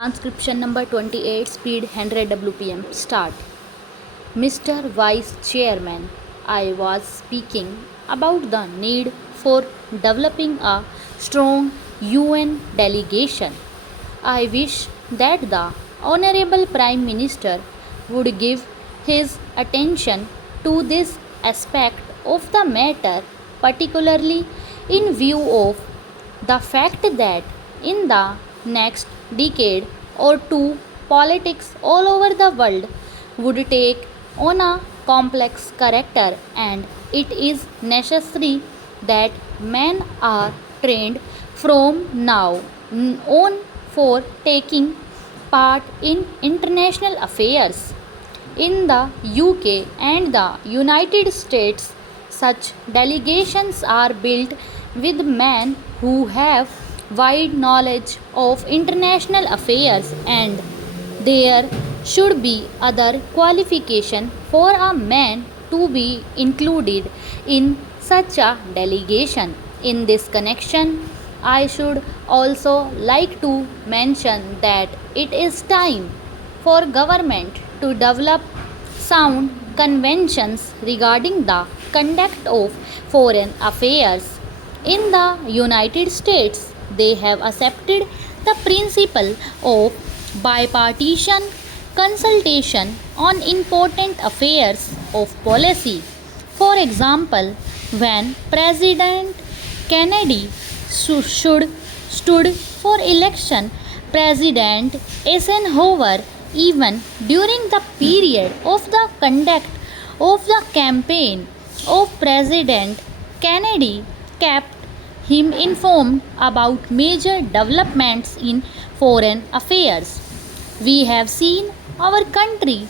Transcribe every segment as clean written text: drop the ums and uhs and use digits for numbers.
Transcription number 28, speed 100 WPM. Start. Mr. Vice Chairman, I was speaking about the need for developing a strong UN delegation. I wish that the Honorable Prime Minister would give his attention to this aspect of the matter, particularly in view of the fact that in the next decade or two, politics all over the world would take on a complex character, and it is necessary that men are trained from now on for taking part in international affairs. In the UK and the United States, such delegations are built with men who have wide knowledge of international affairs, and there should be other qualification for a man to be included in such a delegation. In this connection, I should also like to mention that it is time for government to develop sound conventions regarding the conduct of foreign affairs. In the United States, they have accepted the principle of bipartisan consultation on important affairs of policy. For example, when President Kennedy stood for election, President Eisenhower, even during the period of the conduct of the campaign of President Kennedy, kept him informed about major developments in foreign affairs. We have seen our country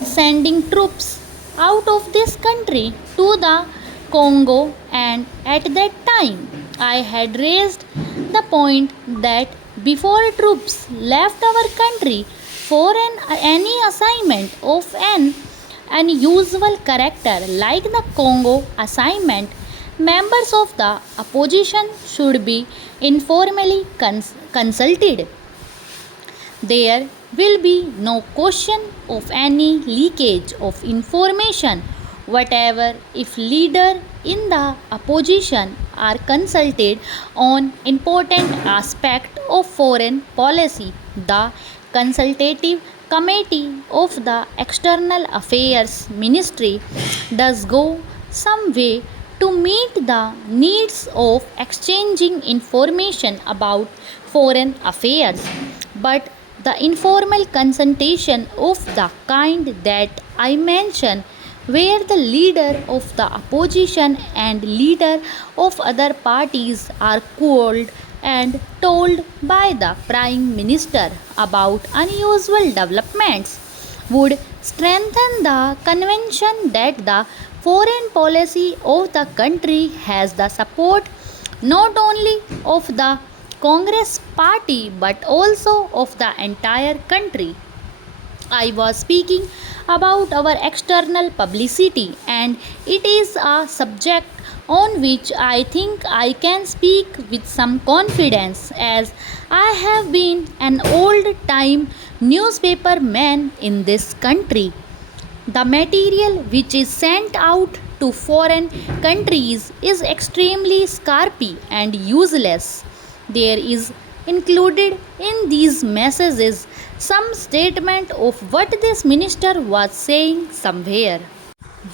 sending troops out of this country to the Congo, and at that time I had raised the point that before troops left our country for any assignment of an unusual character like the Congo assignment, members of the opposition should be informally consulted. There will be no question of any leakage of information whatever if leaders in the opposition are consulted on important aspect of foreign policy. The consultative committee of the external affairs ministry does go some way to meet the needs of exchanging information about foreign affairs, but the informal consultation of the kind that I mentioned, where the leader of the opposition and leader of other parties are called and told by the Prime Minister about unusual developments, would strengthen the conviction that the foreign policy of the country has the support not only of the Congress party but also of the entire country. I was speaking about our external publicity, and it is a subject on which I think I can speak with some confidence, as I have been an old time newspaper man in this country. The material which is sent out to foreign countries is extremely scarpy and useless. There is included in these messages some statement of what this minister was saying somewhere.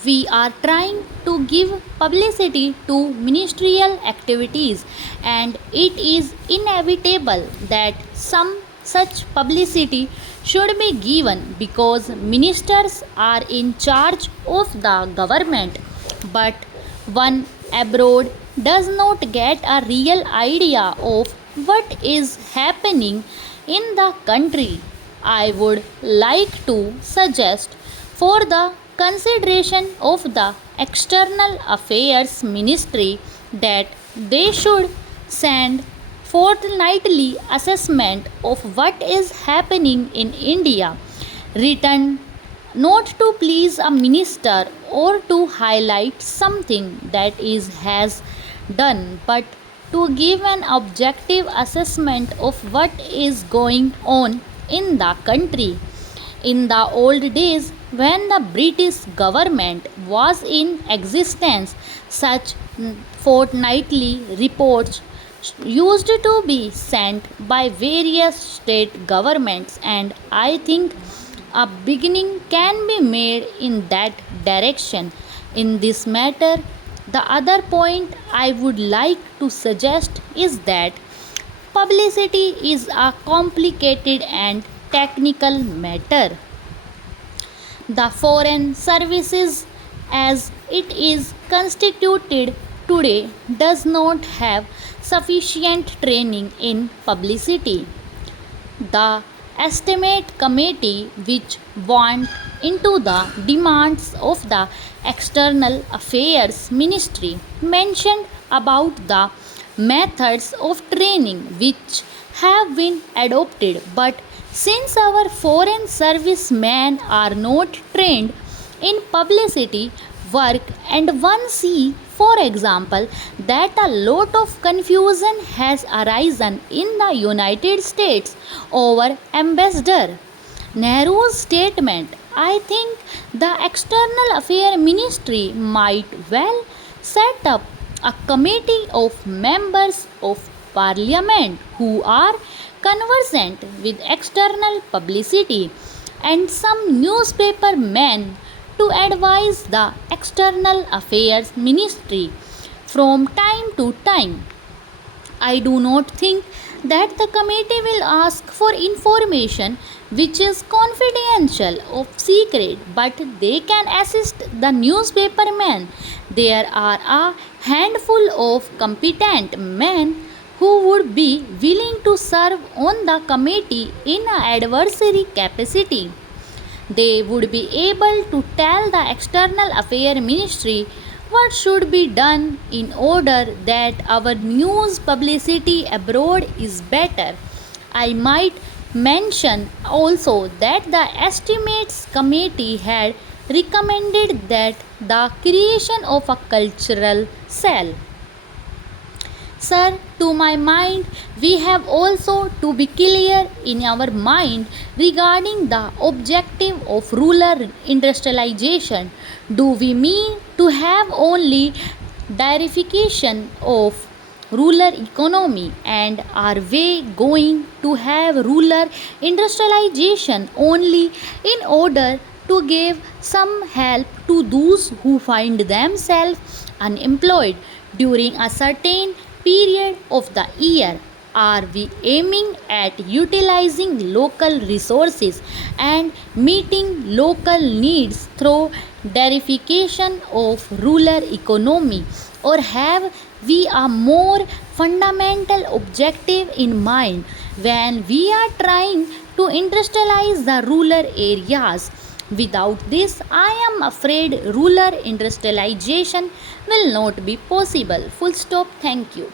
We are trying to give publicity to ministerial activities, and it is inevitable that some such publicity should be given because ministers are in charge of the government. But one abroad does not get a real idea of what is happening in the country. I would like to suggest for the consideration of the External Affairs Ministry that they should send fortnightly assessment of what is happening in India, written not to please a minister or to highlight something that is has done, but to give an objective assessment of what is going on in the country. In the old days, when the British government was in existence, such fortnightly reports used to be sent by various state governments, and I think a beginning can be made in that direction. In this matter, the other point I would like to suggest is that publicity is a complicated and technical matter. The foreign services as it is constituted today does not have sufficient training in publicity. The estimate committee, which went into the demands of the External Affairs Ministry, mentioned about the methods of training which have been adopted, but since our foreign servicemen are not trained in publicity work, and one see, for example, that a lot of confusion has arisen in the United States over Ambassador Nehru's statement. I think the External Affairs Ministry might well set up a committee of members of parliament who are conversant with external publicity and some newspaper men to advise the External Affairs Ministry from time to time. I do not think that the committee will ask for information which is confidential or secret, but they can assist the newspapermen. There are a handful of competent men who would be willing to serve on the committee in an adversary capacity. They would be able to tell the External Affairs Ministry what should be done in order that our news publicity abroad is better. I might mention also that the Estimates Committee had recommended that the creation of a cultural cell. Sir, to my mind, we have also to be clear in our mind regarding the objective of rural industrialization. Do we mean to have only diversification of rural economy, and are we going to have rural industrialization only in order to give some help to those who find themselves unemployed during a certain period of the year? Are we aiming at utilizing local resources and meeting local needs through diversification of rural economy, or have we a more fundamental objective in mind when we are trying to industrialize the rural areas? Without this, I am afraid rural industrialization will not be possible. Full stop. Thank you.